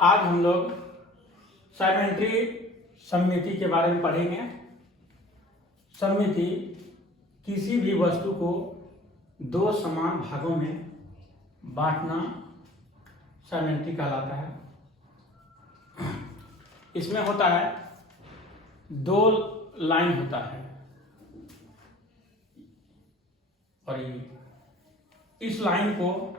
आज हम लोग साइमेट्री सममिति के बारे में पढ़ेंगे। सममिति किसी भी वस्तु को दो समान भागों में बांटना साइमेट्री कहलाता है। इसमें होता है दो लाइन होता है और इस लाइन को,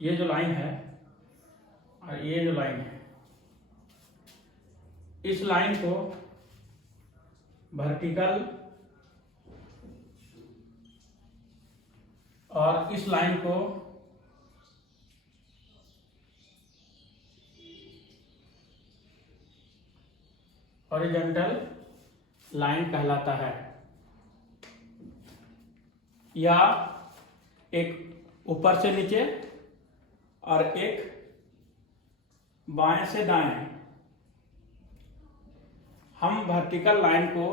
ये जो लाइन है और ये जो लाइन है, इस लाइन को वर्टिकल और इस लाइन को हॉरिजॉन्टल लाइन कहलाता है। या एक ऊपर से नीचे और एक बाएं से दाएं। हम वर्टिकल लाइन को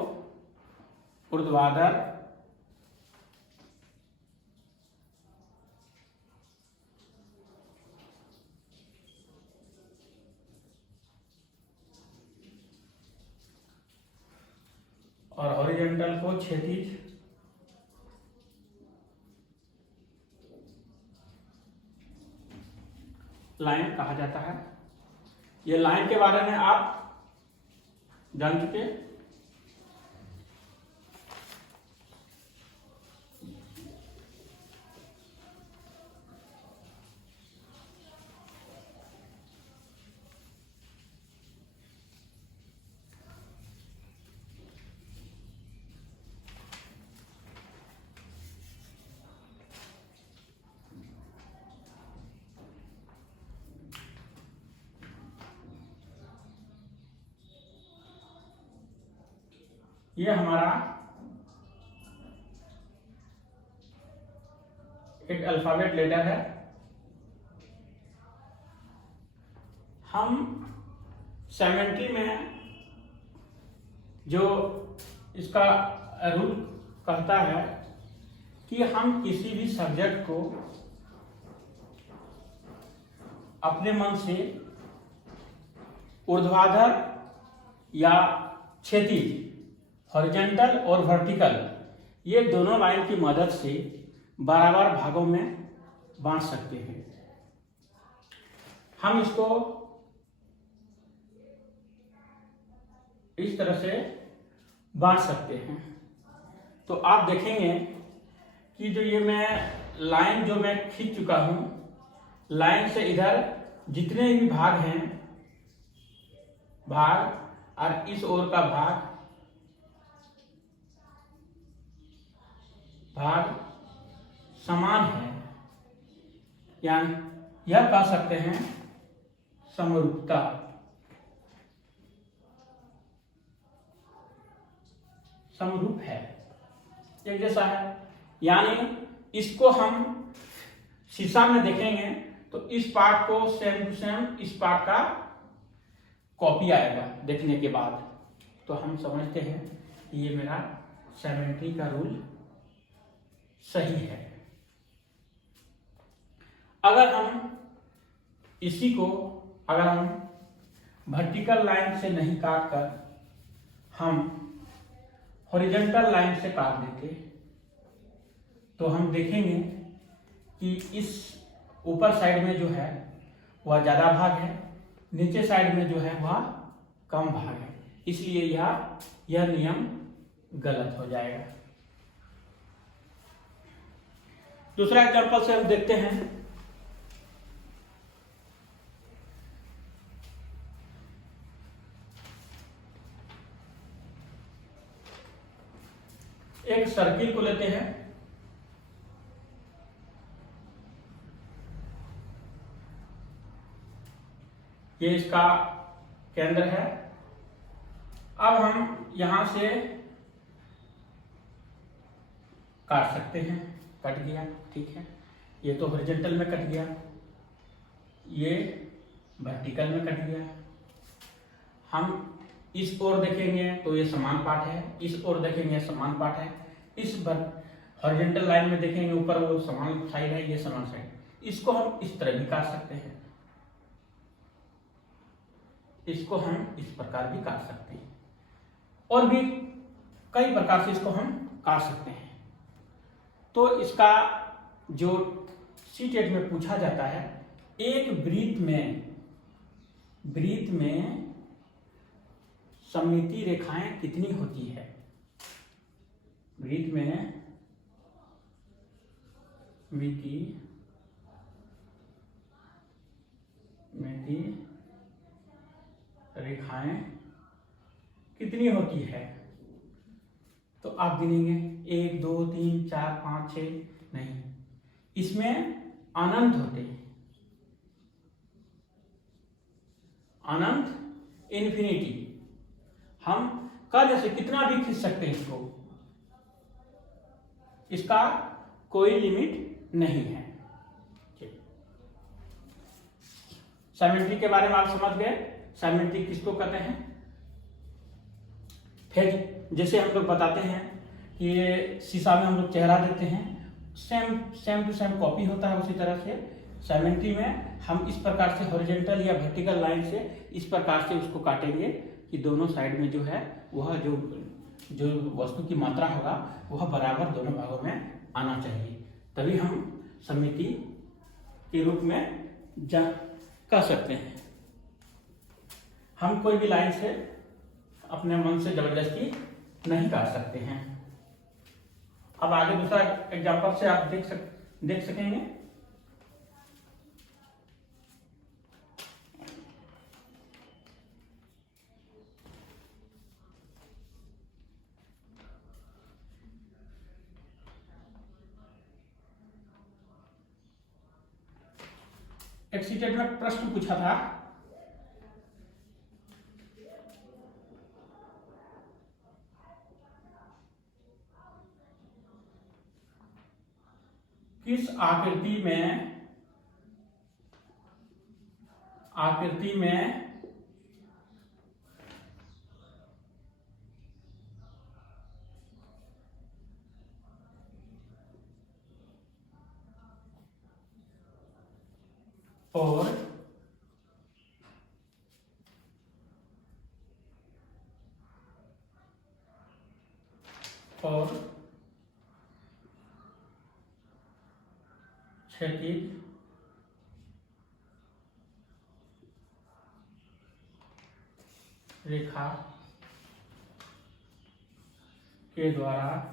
ऊर्ध्वाधर और हॉरिजॉन्टल को क्षैतिज लाइन कहा जाता है। ये लाइन के बारे में आप जान चुके। ये हमारा एक अल्फाबेट लेटर है। हम साइमेट्री में जो इसका रूल कहता है कि हम किसी भी सब्जेक्ट को अपने मन से ऊर्ध्वाधर या क्षैतिज, हॉरिजॉन्टल और वर्टिकल, ये दोनों लाइन की मदद से बराबर भागों में बांट सकते हैं। हम इसको इस तरह से बांट सकते हैं। तो आप देखेंगे कि जो ये मैं लाइन जो मैं खींच चुका हूं, लाइन से इधर जितने भी भाग हैं, भाग और इस ओर का भाग समान है, यानी यह कह सकते हैं समरूपता। समरूप है, एक जैसा है। यानी इसको हम शीशा में देखेंगे तो इस पार्ट को सेम टू सेम इस पार्ट का कॉपी आएगा देखने के बाद। तो हम समझते हैं कि ये मेरा साइमेट्री का रूल सही है। अगर हम वर्टिकल लाइन से नहीं काट कर हम हॉरिजॉन्टल लाइन से काट देते तो हम देखेंगे कि इस ऊपर साइड में जो है वह ज्यादा भाग है, नीचे साइड में जो है वह कम भाग है। इसलिए यह नियम गलत हो जाएगा। दूसरा एग्जांपल से हम देखते हैं। एक सर्किल को लेते हैं। ये इसका केंद्र है। अब हम यहां से काट सकते हैं। कट गया, ठीक है। ये तो हॉरिजॉन्टल में कट गया, ये वर्टिकल में कट गया। हम इस ओर देखेंगे तो ये समान पार्ट है, इस ओर देखेंगे समान पार्ट है। इस हॉरिजॉन्टल लाइन में देखेंगे ऊपर वो समान साइड है, ये समान साइड। इसको हम इस तरह भी काट सकते हैं, इसको हम इस प्रकार भी काट सकते हैं, और भी कई प्रकार से इसको हम काट सकते हैं। तो इसका जो सीटेट में पूछा जाता है, एक वृत्त में सममिति रेखाएं कितनी होती है? वृत्त में मिति रेखाएं कितनी होती है? तो आप गिनेंगे 1 2 3 4 5 6, नहीं, इसमें अनंत होते हैं, अनंत इन्फिनिटी। हम कर्ज से कितना भी खींच सकते हैं इसको, इसका कोई लिमिट नहीं है। सिमेट्री के बारे में आप समझ गए। सिमेट्री किसको कहते हैं? फिर जैसे हम लोग बताते हैं कि ये शीशा में हम लोग चेहरा देते हैं, सेम टू सेम कॉपी होता है। उसी तरह से सिमेट्री में हम इस प्रकार से हॉरिजॉन्टल या वर्टिकल लाइन से इस प्रकार से उसको काटेंगे कि दोनों साइड में जो है वह जो वस्तु की मात्रा होगा वह बराबर दोनों भागों में आना चाहिए, तभी हम सममिति के रूप में कह सकते हैं। हम कोई भी लाइन से अपने मन से जबरदस्ती नहीं काट सकते हैं। अब आगे दूसरा एग्जांपल से आप देख सकेंगे। एक सीटेट में प्रश्न पूछा था, किस आकृति में और क्षैतिज रेखा के द्वारा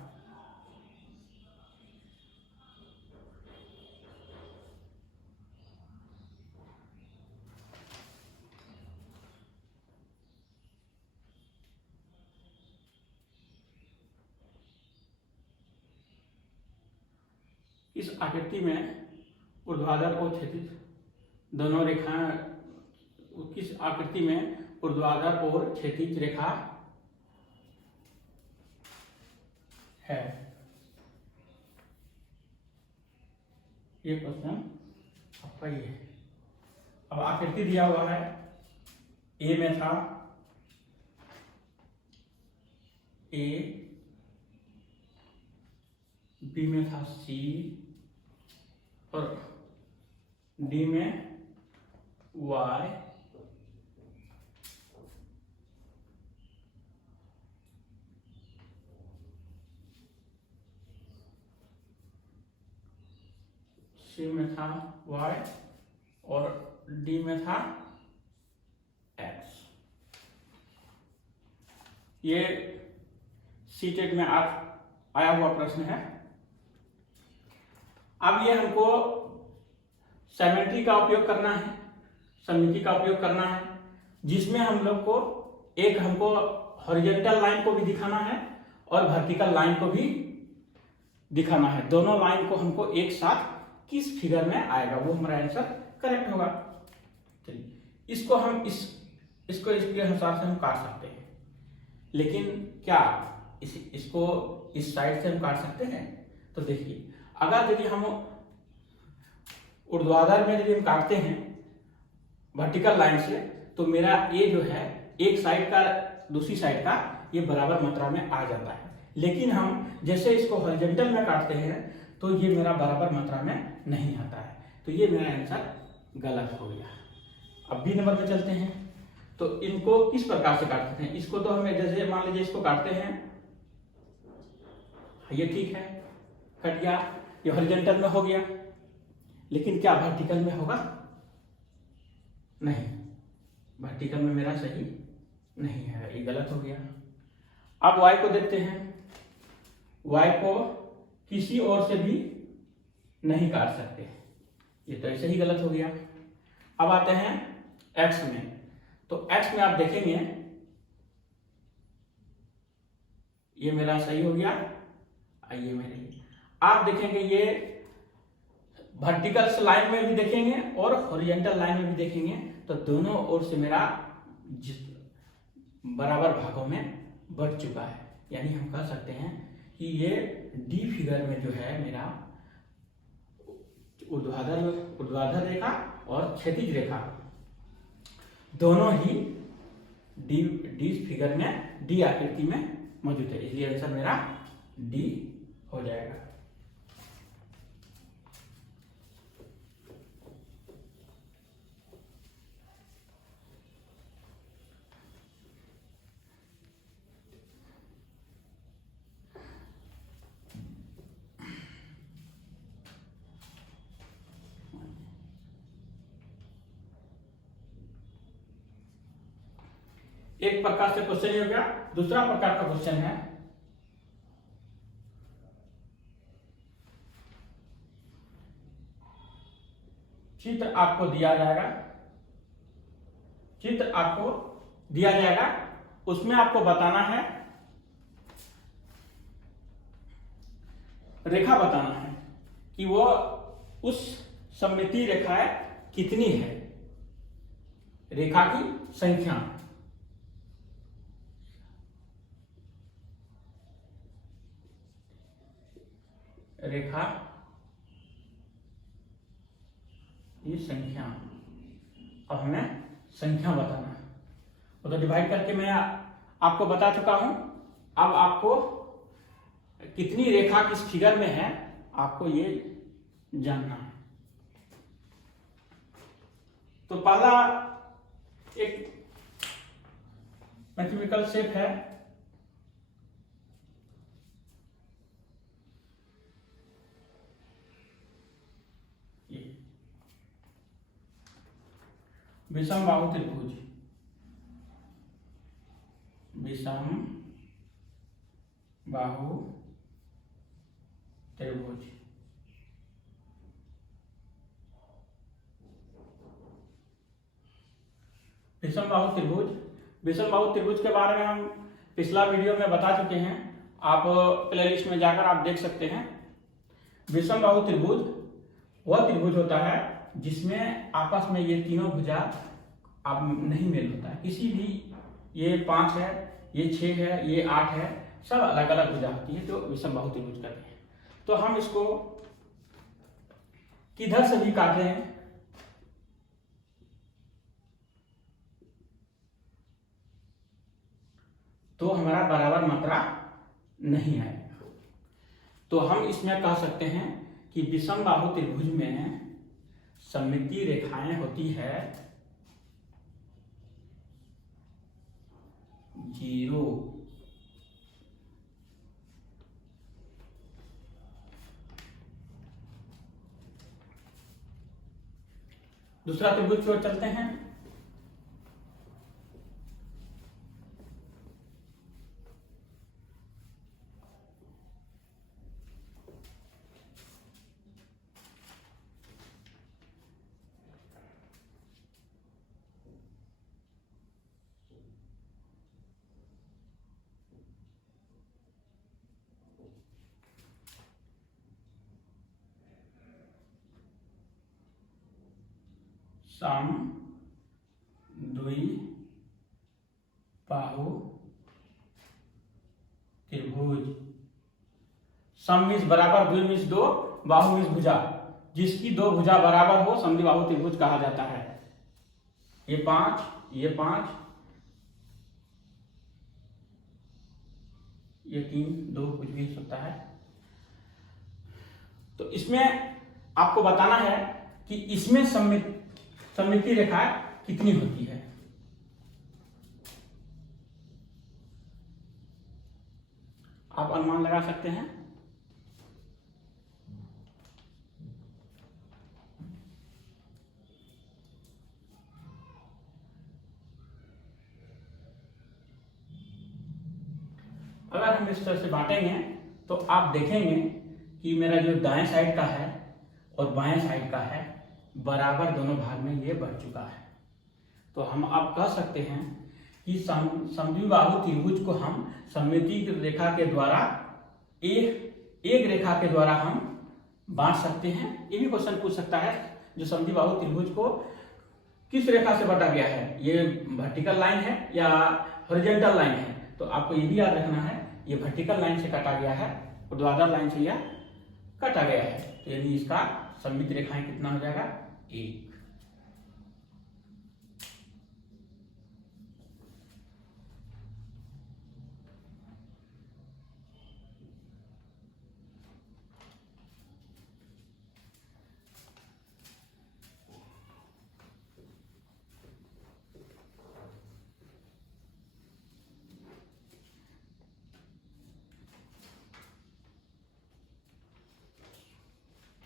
इस आकृति में ऊर्ध्वाधर और क्षैतिज दोनों रेखाएं, किस आकृति में ऊर्ध्वाधर और क्षैतिज रेखा है, ये क्वेश्चन आपका ये है। अब आकृति दिया हुआ है, ए में था ए, बी में था सी और डी में वाई, सी में था वाई और डी में था एक्स। ये सीटेट में आया हुआ प्रश्न है। अब ये हमको सिमेट्री का उपयोग करना है, सममिति का उपयोग करना है, जिसमें हम लोग को हमको हॉरिजॉन्टल लाइन को भी दिखाना है और वर्टिकल लाइन को भी दिखाना है। दोनों लाइन को हमको एक साथ किस फिगर में आएगा वो हमारा आंसर करेक्ट होगा। चलिए, इसको हम इसको इसके अनुसार से हम काट सकते हैं, लेकिन क्या इसको इस साइड से हम काट सकते हैं? तो देखिए, अगर यदि हम ऊर्ध्वाधर में यदि हम काटते हैं वर्टिकल लाइन से, तो मेरा ये जो है एक साइड का दूसरी साइड का ये बराबर मात्रा में आ जाता है। लेकिन हम जैसे इसको हॉरिजॉन्टल में काटते हैं तो ये मेरा बराबर मात्रा में नहीं आता है। तो तो ये मेरा आंसर गलत हो गया। अब बी नंबर पे चलते हैं। तो इनको किस प्रकार से काटते हैं? इसको तो हमें जैसे मान लीजिए इसको काटते हैं, ये ठीक है, कट गया, ये हॉरिजॉन्टल में हो गया, लेकिन क्या वर्टिकल में होगा? नहीं, वर्टिकल में मेरा सही नहीं है, ये गलत हो गया। अब y को देखते हैं, y को किसी और से भी नहीं काट सकते, ये तो ऐसे ही गलत हो गया। अब आते हैं x में। तो x में आप देखेंगे ये मेरा सही हो गया, ये मेरे, आप देखेंगे ये वर्टिकल लाइन में भी देखेंगे और हॉरिजॉन्टल लाइन में भी देखेंगे, तो दोनों ओर से मेरा बराबर भागों में बढ़ चुका है। यानी हम कह सकते हैं कि ये डी फिगर में जो है मेरा ऊर्ध्वाधर रेखा और क्षैतिज रेखा दोनों ही डी फिगर में, डी आकृति में मौजूद है, इसलिए आंसर मेरा डी हो जाएगा। एक प्रकार से क्वेश्चन हो गया। दूसरा प्रकार का क्वेश्चन है, चित्र आपको दिया जाएगा, चित्र आपको दिया जाएगा, उसमें आपको बताना है, रेखा बताना है कि वो उस सममितीय रेखाएं कितनी है, रेखा की संख्या। रेखा ये संख्या, अब हमें संख्या बताना है। वो तो डिवाइड करके मैं आपको बता चुका हूं, अब आपको कितनी रेखा किस फिगर में है आपको ये जानना है। तो पहला एक मैथमेटिकल शेप है, विषम बाहु त्रिभुज, विषम बाहु त्रिभुज। विषम बाहु त्रिभुज, विषम बाहु त्रिभुज के बारे में हम पिछला वीडियो में बता चुके हैं, आप प्लेलिस्ट में जाकर आप देख सकते हैं। विषम बाहु त्रिभुज वह त्रिभुज होता है जिसमें आपस में ये तीनों भुजा अब नहीं मेल होता है, किसी भी, ये 5 है, ये 6 है, ये 8 है, सब अलग अलग भुजा होती है, तो विषम बाहु त्रिभुज कहते हैं। तो हम इसको किधर से भी काटे हैं तो हमारा बराबर मात्रा नहीं आएगा। तो हम इसमें कह सकते हैं कि विषम बाहु त्रिभुज में सममितीय रेखाएं होती है 0, दूसरा त्रिभुज की ओर चलते हैं। सम द्विबाहु त्रिभुज। सम मीन्स बराबर, द्वि मीन्स दो, बाहु मीन्स भुजा, जिसकी दो भुजा बराबर हो समद्विबाहु त्रिभुज कहा जाता है। ये 5, ये 5, ये 3, 2 कुछ भी हो सकता है। तो इसमें आपको बताना है कि इसमें सममिति रेखा कितनी होती है। आप अनुमान लगा सकते हैं। अगर हम इस तरह से बांटेंगे तो आप देखेंगे कि मेरा जो दाएं साइड का है और बाएं साइड का है बराबर दोनों भाग में ये बढ़ चुका है। तो हम अब कह सकते हैं कि समद्विबाहु त्रिभुज को हम सममिति रेखा के द्वारा एक रेखा के द्वारा हम बांट सकते हैं। ये भी क्वेश्चन पूछ सकता है जो समद्विबाहु त्रिभुज को किस रेखा से बांटा गया है, ये वर्टिकल लाइन है या हॉरिजॉन्टल लाइन है। तो आपको ये भी याद रखना है ये वर्टिकल लाइन से काटा गया है, ऊर्ध्वाधर लाइन से यह काटा गया है। तो यानी इसका सममित रेखाएं कितना हो जाएगा, 1।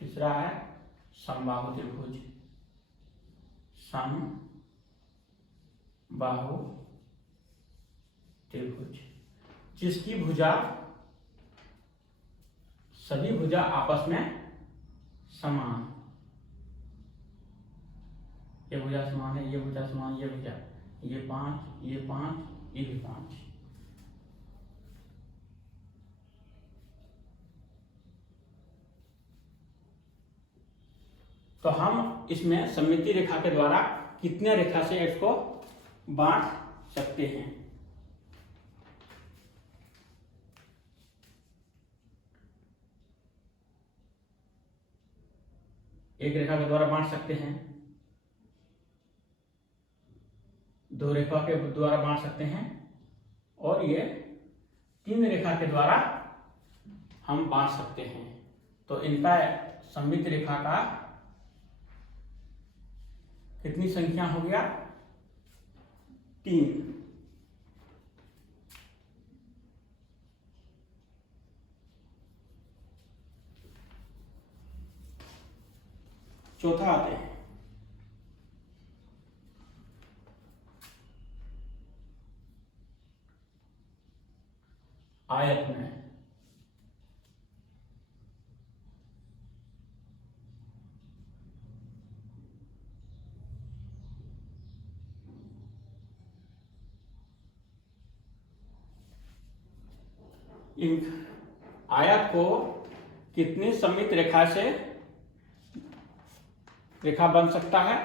तीसरा है समबाहु त्रिभुज। समबाहु त्रिभुज जिसकी भुजा सभी भुजा आपस में समान, ये भुजा समान है, ये भुजा समान, ये भुजा, ये 5, ये 5, ये भी 5। तो हम इसमें सममिति रेखा के द्वारा कितने रेखा से इसको बांट सकते हैं। एक रेखा के द्वारा बांट सकते हैं, 2 रेखा के द्वारा बांट सकते हैं और ये 3 रेखा के द्वारा हम बांट सकते हैं। तो इनका सममित रेखा का कितनी संख्या हो गया, 3। चौथा आते हैं आयत में। इन आयत को कितनी सममित रेखा से रेखा बन सकता है,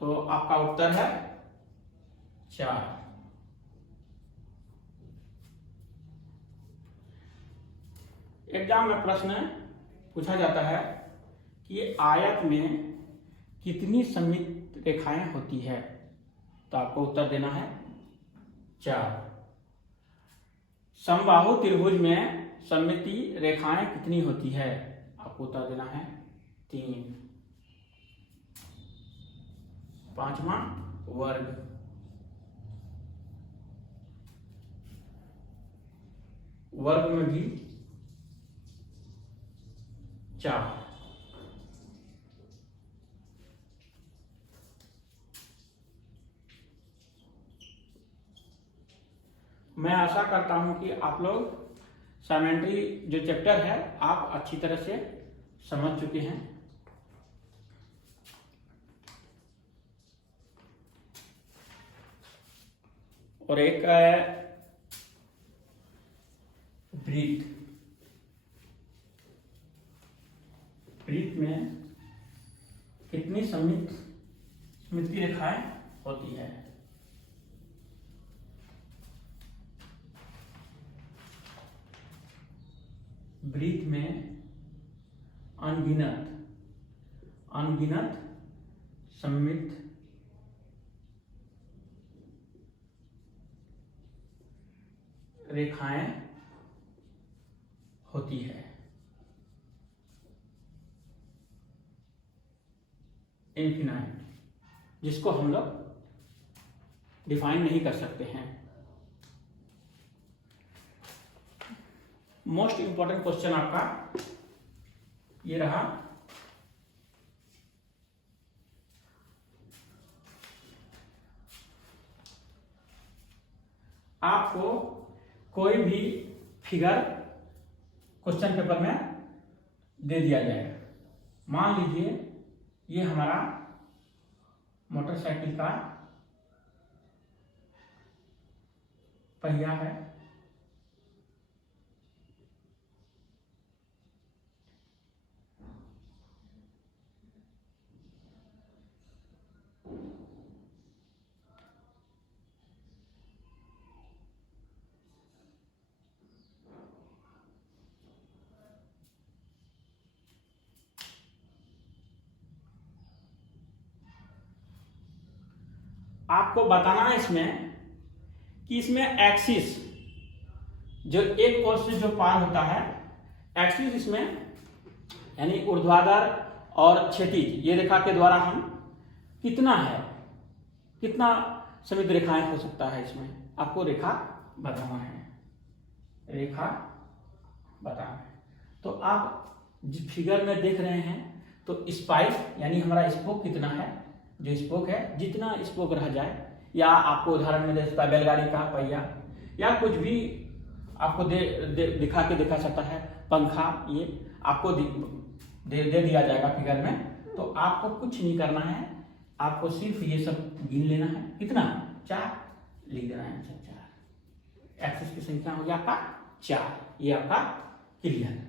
तो आपका उत्तर है 4। एग्जाम में प्रश्न पूछा जाता है कि आयत में कितनी सममित रेखाएं होती है, तो आपको उत्तर देना है 4। समबाहु त्रिभुज में सममिति रेखाएं कितनी होती है, आपको उत्तर देना है 3। 5वां वर्ग। वर्ग में भी 4। मैं आशा करता हूं कि आप लोग समेट्री जो चैप्टर है आप अच्छी तरह से समझ चुके हैं। और एक वृत्त, वृत्त में कितनी सममित रेखाएं होती है। वृत्त में अनगिनत सममित रेखाएं होती है। इन्फिनाइट, जिसको हम लोग डिफाइन नहीं कर सकते हैं। मोस्ट इंपॉर्टेंट क्वेश्चन आपका ये रहा, आपको कोई भी फिगर क्वेश्चन पेपर में दे दिया जाएगा। मान लीजिए ये हमारा मोटरसाइकिल का पहिया है, आपको बताना है इसमें कि इसमें एक्सिस जो एक ओर से जो पार होता है, एक्सिस इसमें यानी ऊर्ध्वाधर और क्षैतिज ये रेखा के द्वारा हम कितना है, कितना समित रेखाएं हो सकता है, इसमें आपको रेखा बताना है, रेखा बताना है। तो आप जिस फिगर में देख रहे हैं तो स्पाइक यानी हमारा स्पोक कितना है, जो स्पोक है जितना स्पोक रह जाए, या आपको उदाहरण में दे सकता है बैलगाड़ी का पहिया, या कुछ भी आपको दिखा के दिखा सकता है, पंखा, ये आपको दे दिया जाएगा फिगर में। तो आपको कुछ नहीं करना है, आपको सिर्फ ये सब गिन लेना है, कितना 4 लिख देना है, 4 एक्सिस की संख्या हो गया आपका 4, ये आपका क्लियर है।